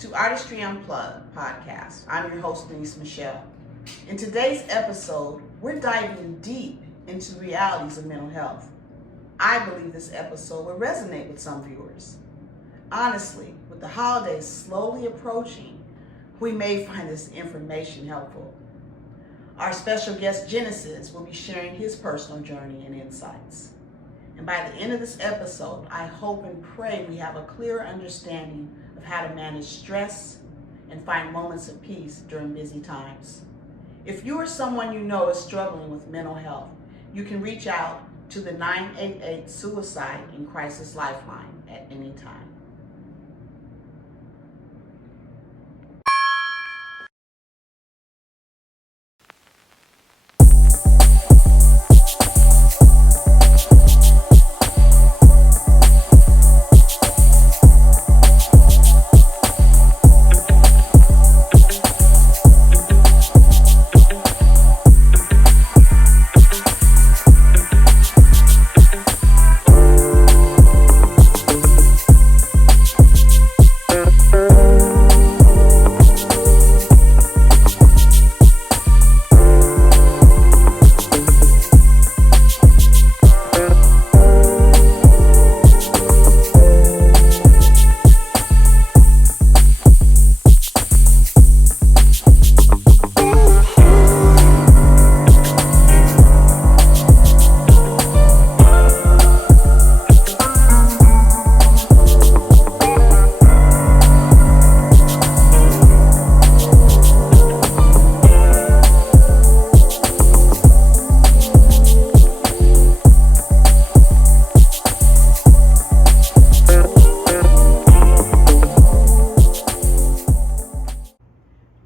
to Artistry Unplugged podcast. I'm your host, Denise Michelle. In today's episode, we're diving deep into the realities of mental health. I believe this episode will resonate with some viewers. Honestly, with the holidays slowly approaching, we may find this information helpful. Our special guest, Genesiss, will be sharing his personal journey and insights. And by the end of this episode, I hope and pray we have a clearer understanding of how to manage stress and find moments of peace during busy times. If you or someone you know is struggling with mental health, you can reach out to the 988 Suicide and Crisis Lifeline at any time.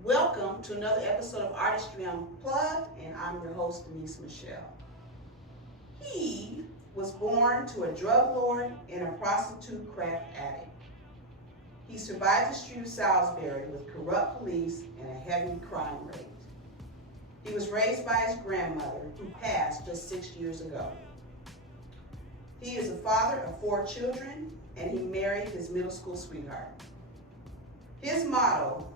Welcome to another episode of Artistry Unplugged, and I'm your host, Denise Michelle. He was born to a drug lord and a prostitute crack addict. He survived the street of Salisbury with corrupt police and a heavy crime rate. He was raised by his grandmother, who passed just 6 years ago. He is the father of 4 children, and he married his middle school sweetheart. His motto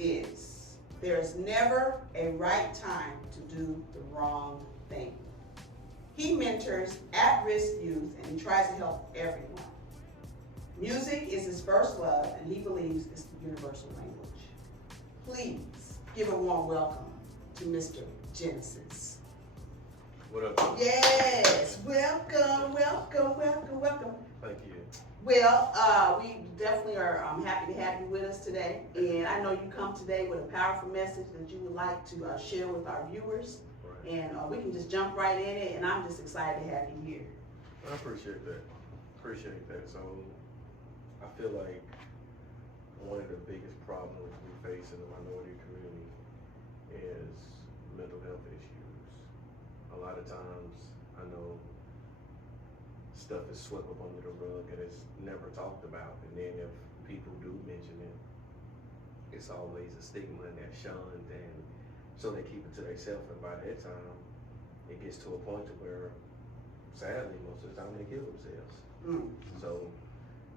is, there is never a right time to do the wrong thing. He mentors at-risk youth and he tries to help everyone. Music is his first love and he believes it's the universal language. Please give a warm welcome to Mr. Genesiss. What up? Yes, welcome. Thank you. Well, we definitely are happy to have you with us today. And I know you come today with a powerful message that you would like to share with our viewers. Right. And we can just jump right in it. And I'm just excited to have you here. I appreciate that. So I feel like one of the biggest problems we face in the minority community is mental health issues. A lot of times I know stuff is swept up under the rug and it's never talked about. And then if people do mention it, it's always a stigma and that's shunned, and so they keep it to themselves. And by that time, it gets to a point to where, sadly, most of the time they kill themselves. So,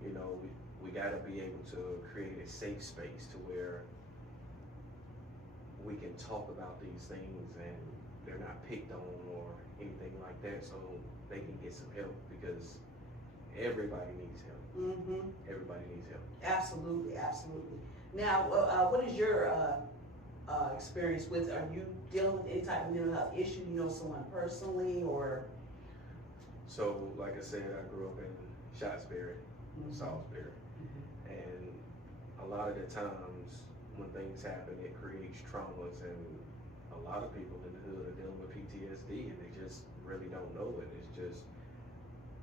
you know, we got to be able to create a safe space to where we can talk about these things and they're not picked on or anything like that, so they can get some help, because everybody needs help. Everybody needs help. Absolutely. Now, what is your experience with? Are you dealing with any type of mental health issue? You know someone personally, or? So, like I said, I grew up in Shotsbury, Salisbury, and a lot of the times when things happen, it creates traumas, and a lot of people in the hood are dealing with PTSD and they just really don't know it. It's just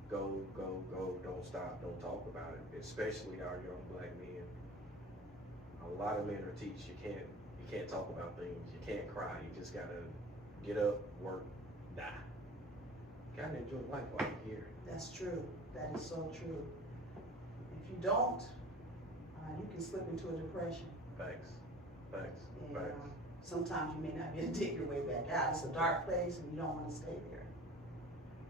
go, don't stop, don't talk about it, especially our young black men. A lot of men are taught you can't talk about things, you can't cry, you just gotta get up, work, die. You gotta enjoy life while you're here. That's true. That is so true. If you don't, you can slip into a depression. Facts. Sometimes you may not be able to dig your way back out. It's a dark place and you don't want to stay there.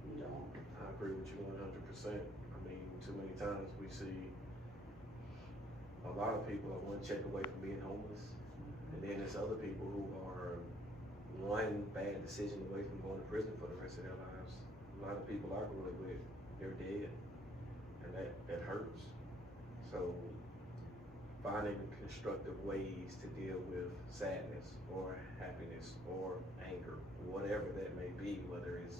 You don't. I agree with you 100%. I mean, too many times we see a lot of people are one check away from being homeless, and then there's other people who are one bad decision away from going to prison for the rest of their lives. A lot of people I grew up with, they're dead, and that hurts. So finding constructive ways to deal with sadness or happiness or anger, whatever that may be, whether it's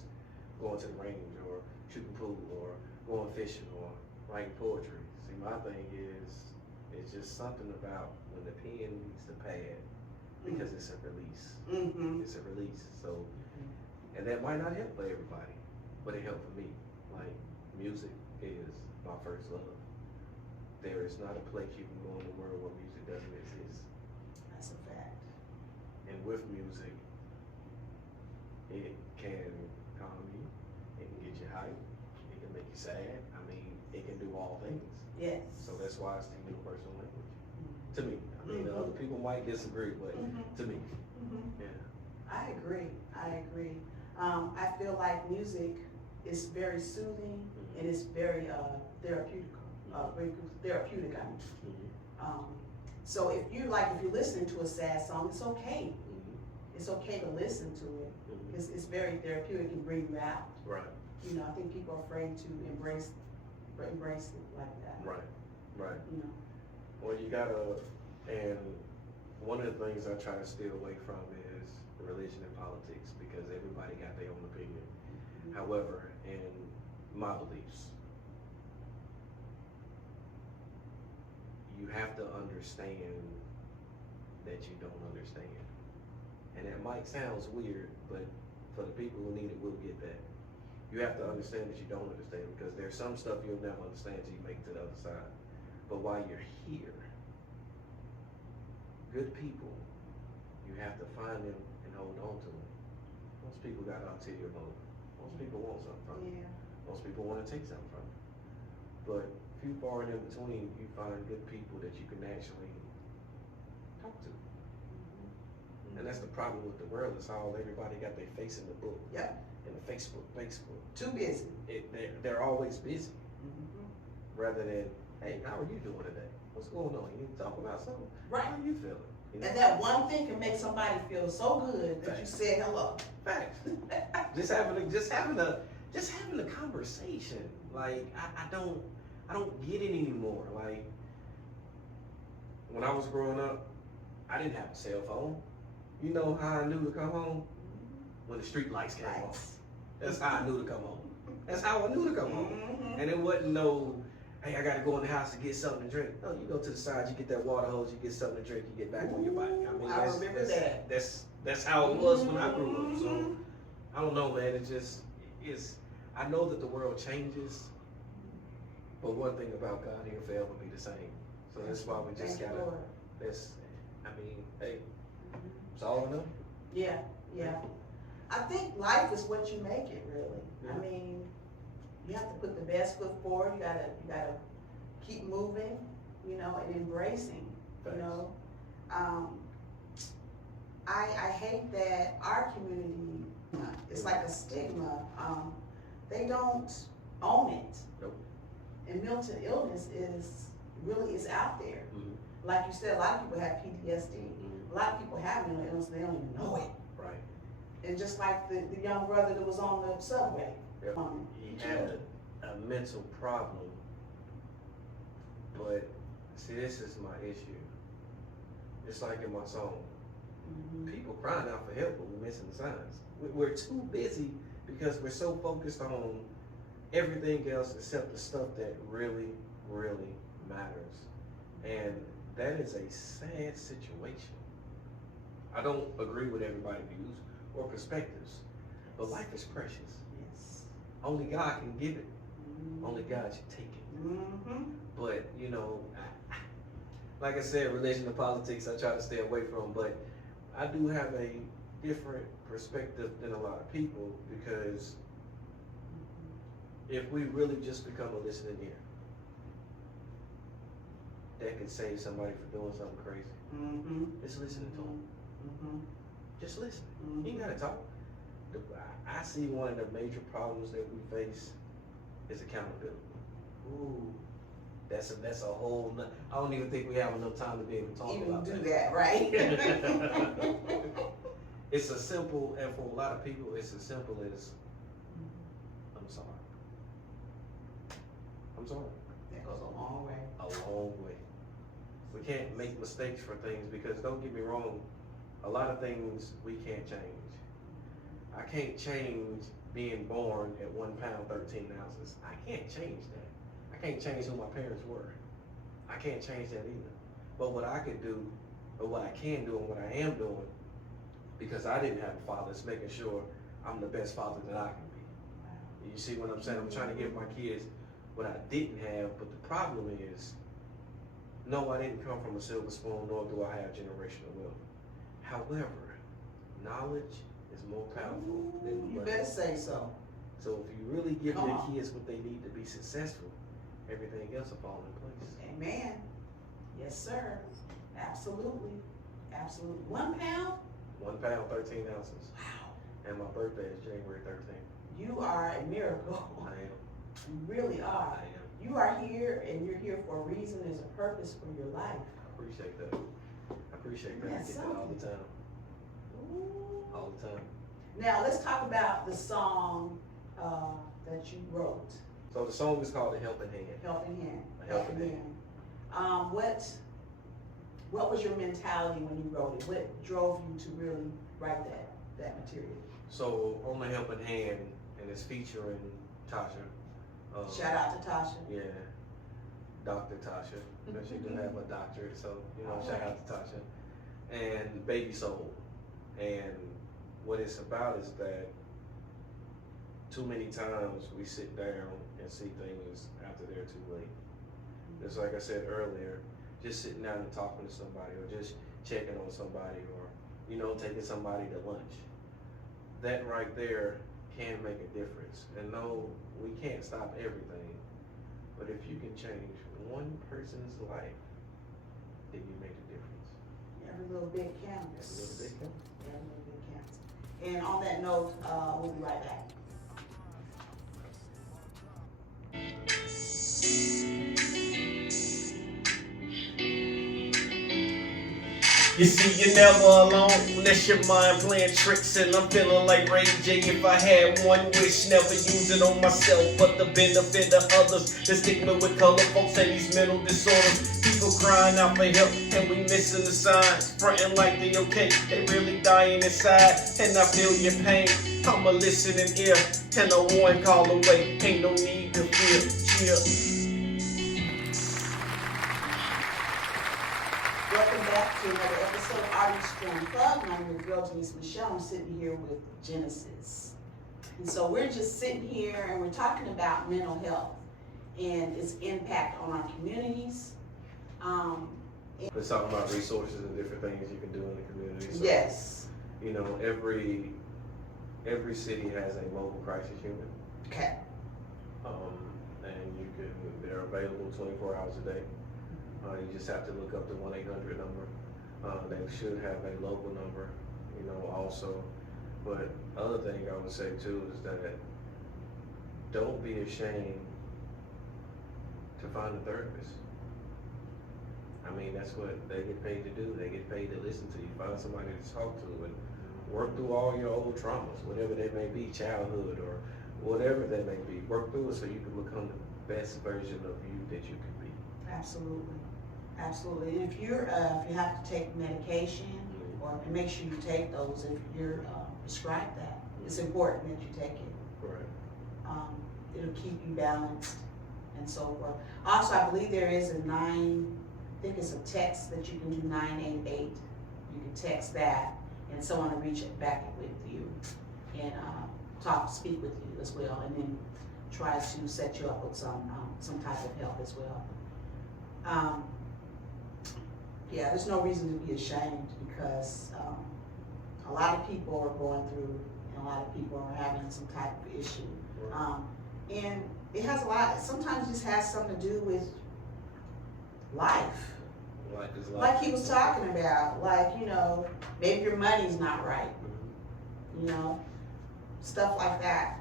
going to the range or shooting pool or going fishing or writing poetry. See, my thing is, it's just something about when the pen meets the pad, because it's a release. It's a release. So, and that might not help for everybody, but it helped for me. Like, music is my first love. There is not a place you can go in the world where music doesn't exist. That's a fact. And with music, it can calm you, it can get you hyped, it can make you sad. I mean, it can do all things. Yes. So that's why it's the universal language. To me. I mean, other people might disagree, but to me, yeah. I agree. I feel like music is very soothing and it's very therapeutic. Therapeutic, I mean. So if you're listening to a sad song, it's okay. It's okay to listen to it. It's very therapeutic and bring you out. Right. You know, I think people are afraid to embrace it like that. Right. You know. Well, you gotta, and one of the things I try to stay away from is religion and politics, because everybody got their own opinion. However, in my beliefs, you have to understand that you don't understand. And that might sound weird, but for the people who need it, will get that. You have to understand that you don't understand, because there's some stuff you'll never understand until you make it to the other side. But while you're here, good people, you have to find them and hold on to them. Most people got ulterior motive. Most people want something from you. Most people want to take something from you. But few far and in between, you find good people that you can actually talk to. And that's the problem with the world. It's all everybody got their face in the book. Yep. In the Facebook. Too busy. They're always busy. Rather than, hey, how are you doing today? What's going on? You need to talk about something? Right. How are you feeling? You know? And that one thing can make somebody feel so good that you said hello. Facts. just having a conversation. Like, I don't get it anymore. Like, when I was growing up, I didn't have a cell phone. You know how I knew to come home? When the street lights came on. That's how I knew to come home. That's how I knew to come home. And it wasn't no, hey, I gotta go in the house to get something to drink. No, you go to the side, you get that water hose, you get something to drink, you get back on your bike. I mean, I remember that. That's how it was when I grew up. So, I don't know, man. I know that the world changes, but one thing about God, he'll forever be the same. So that's why we just gotta, hey, it's all enough. Yeah. I think life is what you make it, really. Yeah. I mean, you have to put the best foot forward. You gotta keep moving, you know, and embracing. Thanks. You know, I hate that our community, it's like a stigma. They don't own it. Nope. And mental illness is out there. Like you said, a lot of people have PTSD. A lot of people have mental illness, they don't even know it. Right. And just like the young brother that was on the subway. Yep. He had a mental problem, but see, this is my issue. It's like in my song. People crying out for help, but we're missing the signs. We're too busy because we're so focused on everything else except the stuff that really, really matters. And that is a sad situation. I don't agree with everybody's views or perspectives, but life is precious. Yes. Only God can give it. Only God should take it. But, you know, like I said, religion and politics I try to stay away from, but I do have a different perspective than a lot of people, because if we really just become a listening ear, that can save somebody from doing something crazy. Just listening to them. Just listen. You ain't gotta talk. I see one of the major problems that we face is accountability. That's a whole. I don't even think we have enough time to be able to talk about do that. right? It's as simple, and for a lot of people, it's as simple as, I'm sorry. I'm sorry. That goes a long way. A long way. We can't make mistakes for things because, don't get me wrong, a lot of things we can't change. I can't change being born at 1 pound 13 ounces. I can't change that. I can't change who my parents were. I can't change that either. But what I could do, or what I can do, and what I am doing, because I didn't have a father, is making sure I'm the best father that I can be. You see what I'm saying? I'm trying to give my kids what I didn't have, but the problem is, no, I didn't come from a silver spoon, nor do I have generational wealth. However, knowledge is more powerful than money. You better say so. So if you really give Come your on. kids what they need to be successful, everything else will fall in place. Amen. Yes, sir. Absolutely. Absolutely. 1 pound? 1 pound, 13 ounces. Wow. And my birthday is January 13th. You are a miracle. I am. You really are. I am. You are here, and you're here for a reason. There's a purpose for your life. I appreciate that. I appreciate that. I Yes, get that all the time. Ooh. All the time. Now, let's talk about the song that you wrote, So the song is called A Helping Hand. Helping Hand. A Helping Hand. What was your mentality when you wrote it? What drove you to really write that material? So on The Helping Hand, and it's featuring Tasha. Shout out to Tasha. Yeah, Dr. Tasha. But she do have a doctorate, so shout out to Tasha. And Baby Soul. And what it's about is that too many times we sit down and see things after they're too late. Just like I said earlier, just sitting down and talking to somebody, or just checking on somebody, or taking somebody to lunch. That right there can make a difference. And no, we can't stop everything, but if you can change one person's life, then you make a difference. Every little bit counts. Every little bit counts. Every little bit counts. And on that note, we'll be right back. You see, you're never alone, unless your mind playing tricks. And I'm feeling like Ray J. If I had one wish, never use it on myself, but the benefit of others. The stigma with color folks and these mental disorders. People crying out for help, and we missing the signs. Fronting like they okay, they really dying inside. And I feel your pain, I'm a listening ear, and a one call away. Ain't no need to fear. Chill. Welcome back to another episode of Artistry Unplugged. And I'm your girl, Genesiss Michelle. I'm sitting here with Genesiss. And so we're just sitting here and we're talking about mental health and its impact on our communities. We're talking about resources and different things you can do in the community. So, Yes. Every city has a mobile crisis unit. Okay. And they're available 24 hours a day. You just have to look up the 1-800 number. They should have a local number, also. But other thing I would say too is that don't be ashamed to find a therapist. I mean, that's what they get paid to do. They get paid to listen to you, find somebody to talk to, and work through all your old traumas, whatever they may be, childhood or whatever they may be. Work through it so you can become the best version of you that you can be. Absolutely. Absolutely. And if you have to take medication, or make sure you take those if you're prescribed that. It's important that you take it. Correct. It'll keep you balanced and so forth. Also, I believe there is I think it's a text that you can do, 988. You can text that, and someone will reach back with you and speak with you as well, and then try to set you up with some type of help as well. Yeah, there's no reason to be ashamed because a lot of people are going through, and a lot of people are having some type of issue. And it has sometimes just has something to do with life. Like he was talking about, maybe your money's not right, stuff like that.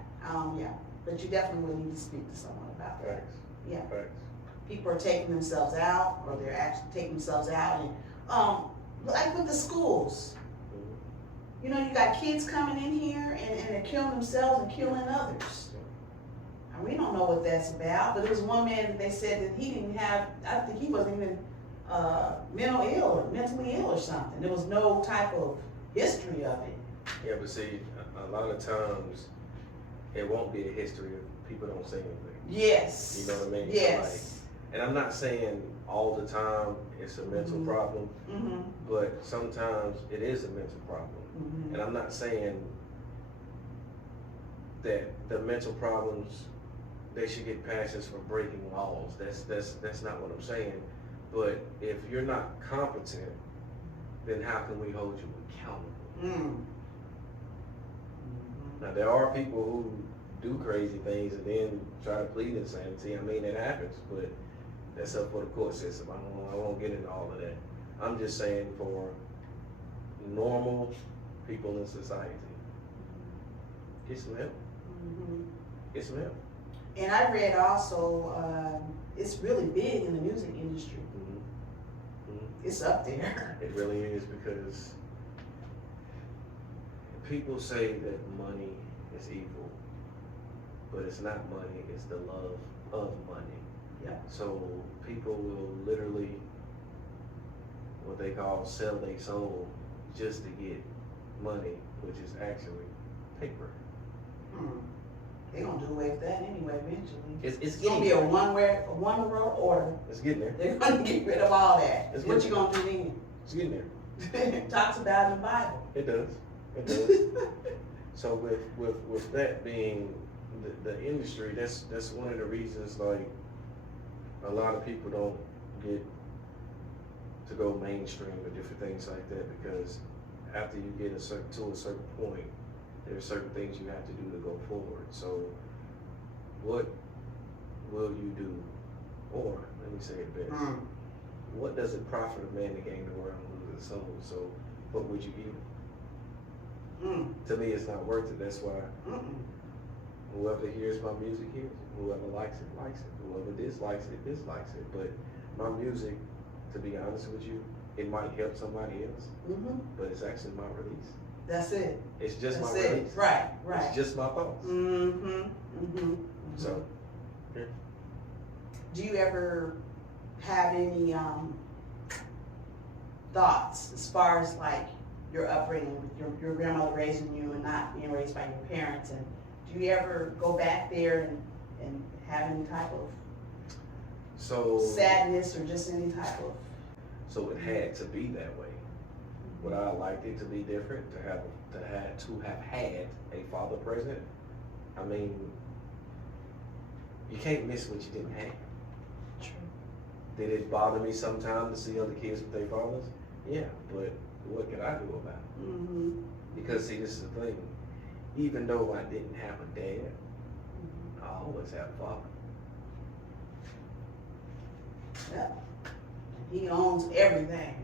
Yeah, but you definitely need to speak to someone about that. Facts. Yeah. Facts. people are taking themselves out, or they're actually taking themselves out, and like with the schools. You know, you got kids coming in here and they're killing themselves and killing others. And we don't know what that's about, but there was one man that they said that he didn't have, I think he wasn't even mentally ill or something. There was no type of history of it. Yeah, but see, a lot of times it won't be a history if people don't say anything. Yes. You know what I mean? Yes. And I'm not saying all the time it's a mental problem, but sometimes it is a mental problem. And I'm not saying that the mental problems, they should get passes for breaking laws. That's not what I'm saying. But if you're not competent, then how can we hold you accountable? Now there are people who do crazy things and then try to plead insanity. I mean, it happens, but that's up for the court system. I won't get into all of that. I'm just saying for normal people in society, get some help. Get some help. And I read also, it's really big in the music industry. It's up there. It really is, because people say that money is evil, but it's not money, it's the love of money. Yeah. So people will literally, what they call, sell their soul just to get money, which is actually paper. They're gonna do away with that anyway eventually. It's gonna be a one world order. It's getting there. They're gonna get rid of all that. It's What you gonna do then? It's getting there. It talks about it in the Bible. It does. It does. So with that being the industry, that's one of the reasons, like, a lot of people don't get to go mainstream or different things like that, because after you get to a certain point, there are certain things you have to do to go forward. So what will you do? Or, let me say it best, what does it profit a man to gain the world and lose his soul? So what would you give? To me, it's not worth it. That's why whoever hears my music hears it. Whoever likes it, likes it. Whoever dislikes it, dislikes it. But my music, to be honest with you, it might help somebody else, but it's actually my release. That's it. It's just That's my it. release. Right. It's just my thoughts. So, yeah. Do you ever have any thoughts as far as like your upbringing, with your grandmother raising you and not being raised by your parents, and do you ever go back there and have any type of sadness or just any type of? So it had to be that way. Would I like it to be different? To have had a father present? I mean, you can't miss what you didn't have. True. Did it bother me sometimes to see other kids with their fathers? Yeah, but what could I do about it? Because see, this is the thing. Even though I didn't have a dad, I always had a father. Yeah. He owns everything.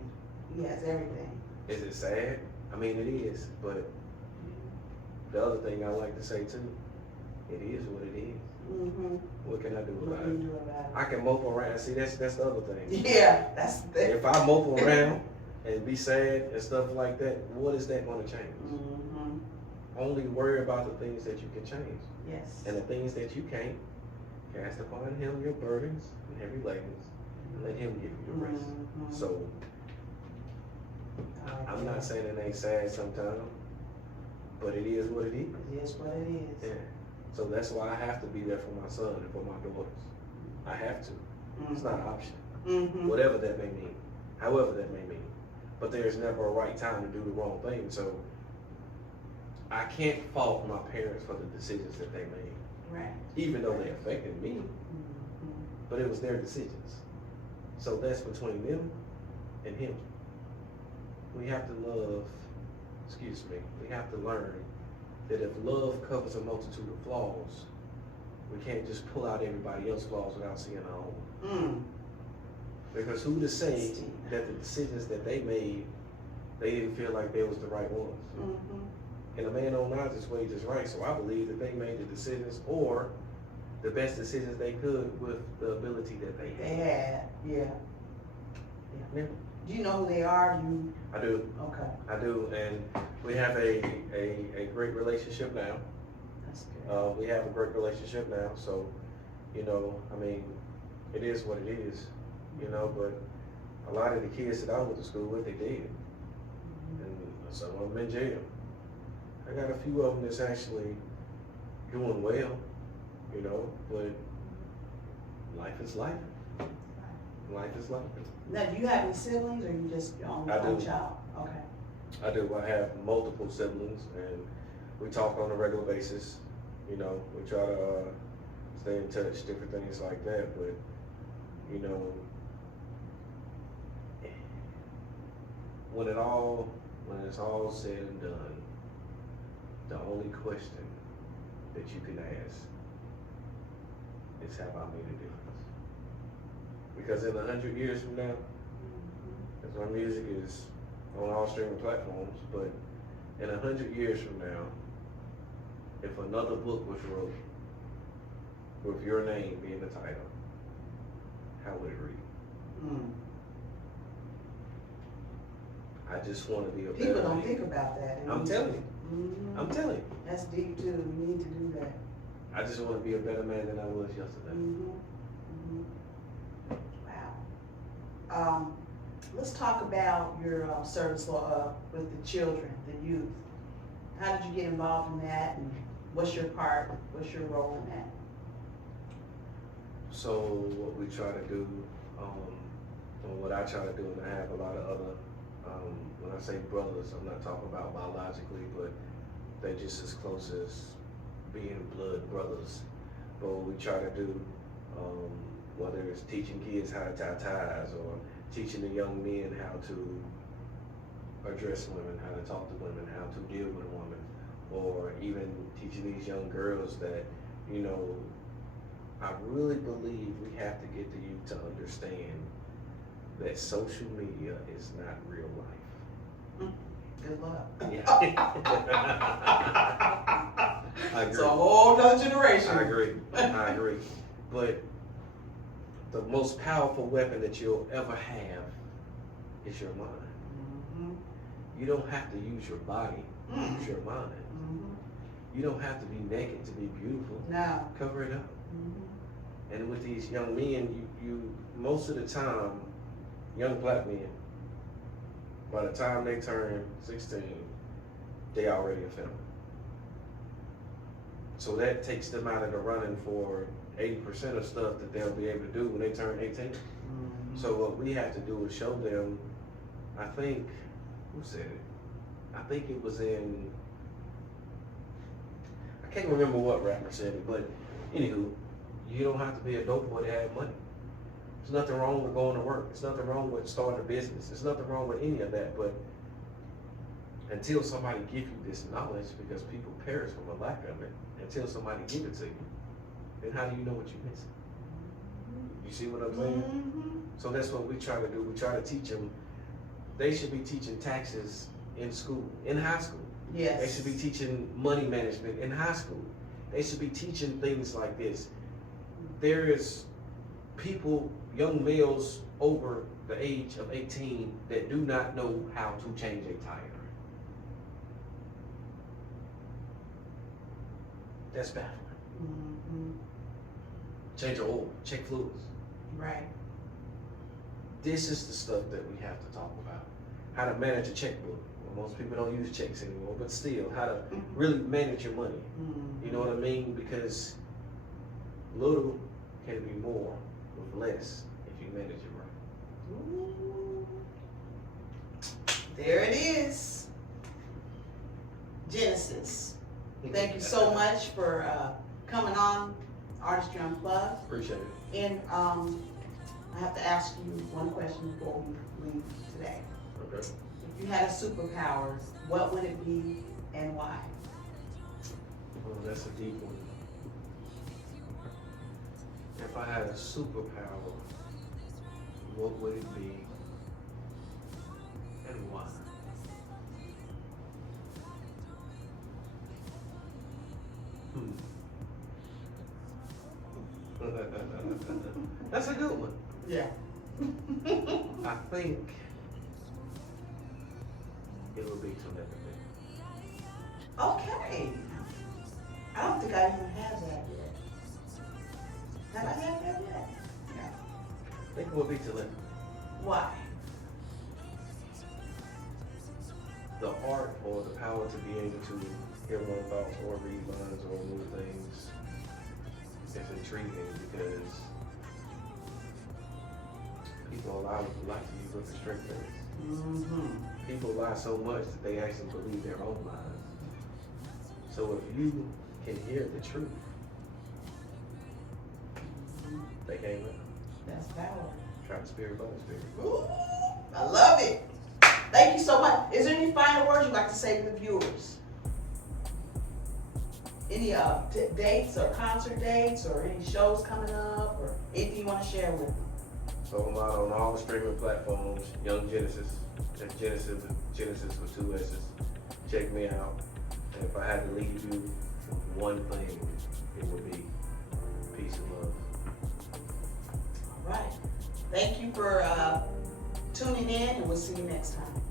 He has everything. Is it sad? I mean, it is, but the other thing I like to say too, it is what it is. What can I do about it? I can mope around. See, that's the other thing. Yeah, that's the thing. If I mope around and be sad and stuff like that, what is that going to change? Only worry about the things that you can change. Yes. And the things that you can't, cast upon him your burdens and heavy ladens, and let him give you the rest. So, I'm not saying it ain't sad sometimes, but it is what it is. It is what it is. Yeah. So that's why I have to be there for my son and for my daughters. I have to. It's not an option. Whatever that may mean. However that may mean. But there's never a right time to do the wrong thing. So I can't fault my parents for the decisions that they made. Right. Even though they affected me. But it was their decisions. So that's between them and him. We have to love, we have to learn that if love covers a multitude of flaws, we can't just pull out everybody else's flaws without seeing our own. Because who to say that the decisions that they made, they didn't feel like they was the right ones? And a man on not his wages right, so I believe that they made the decisions, or the best decisions they could with the ability that they They had. had, yeah. Yeah. Do you know who they are? I do. Okay. I do, and we have a great relationship now. That's good. We have a great relationship now, so, you know, I mean, it is what it is, you know, but a lot of the kids that I went to school with, they did, and some of them in jail. I got a few of them that's actually doing well, you know, but life is life. Life is life. Now, do you have any siblings, or you just your only I do. child? Okay. I do. I have multiple siblings, and we talk on a regular basis. You know, we try to stay in touch, different things like that. But you know, when it's all said and done, the only question that you can ask is, have I made a difference? Because in 100 years from now, because my music is on all streaming platforms, but in 100 years from now, if another book was wrote with your name being the title, how would it read? Mm. I just want to be a better People don't man. think about that. I'm telling you. Mm-hmm. I'm telling you. That's deep too. We need to do that. I just want to be a better man than I was yesterday. Mm-hmm. Mm-hmm. Wow. Let's talk about your service with the children, the youth. How did you get involved in that, and what's your part? What's your role in that? So what we try to do, or what I try to do, and I have a lot of other, when I say brothers, I'm not talking about biologically, but they're just as close as being blood brothers. But what we try to do, whether it's teaching kids how to tie ties, or teaching the young men how to address women, how to talk to women, how to deal with a woman, or even teaching these young girls that, you know, I really believe we have to get the youth to understand that social media is not real life. Good luck. Yeah. I agree. It's a whole other generation. I agree. I agree. But the most powerful weapon that you'll ever have is your mind. Mm-hmm. You don't have to use your body, Mm-hmm. use your mind. Mm-hmm. You don't have to be naked to be beautiful. No. Cover it up. Mm-hmm. And with these young men, you most of the time, young black men, by the time they turn 16, they already a felon. So that takes them out of the running for 80% of stuff that they'll be able to do when they turn 18. Mm-hmm. So what we have to do is show them, I think, who said it? I think it was in, I can't remember what rapper said it, but anywho, you don't have to be a dope boy to have money. There's nothing wrong with going to work. There's nothing wrong with starting a business. There's nothing wrong with any of that, but until somebody give you this knowledge, because people perish from a lack of it, until somebody give it to you, then how do you know what you're missing? You see what I'm saying? Mm-hmm. So that's what we try to do. We try to teach them. They should be teaching taxes in school, in high school. Yes. They should be teaching money management in high school. They should be teaching things like this. There is people, young males over the age of 18 that do not know how to change a tire. That's baffling. Mm-hmm. Change your oil, check fluids. Right. This is the stuff that we have to talk about. How to manage a checkbook. Well, most people don't use checks anymore, but still, how to really manage your money. Mm-hmm. You know what I mean? Because little can be more with less if you manage it right. Ooh. There it is. Genesiss. Thank you so much for coming on Artistry Unplugged. Appreciate it. And I have to ask you one question before we leave today. Okay. If you had a superpower, what would it be and why? Well, that's a deep one. If I had a superpower, what would it be and why? That's a good one. Yeah. I think it will be telepathy. Okay. I don't think I even have that yet. Have I had that yet? No. I think it will be telepathy. Why? The art or the power to be able to hear one's thoughts or read minds or move things is intriguing because people lie to you with a straight face. Mm-hmm. People lie so much that they actually believe their own lies. So if you can hear the truth, they can't lie. That's power. Try the spirit by the spirit. Ooh, I love it. Thank you so much. Is there any final words you'd like to say to the viewers? Any dates or concert dates or any shows coming up or anything you want to share with them? So I'm out on all the streaming platforms. Youn G Genesiss. That's Genesis with 2 S's. Check me out. And if I had to leave you with one thing, it would be peace and love. All right. Thank you for tuning in, and we'll see you next time.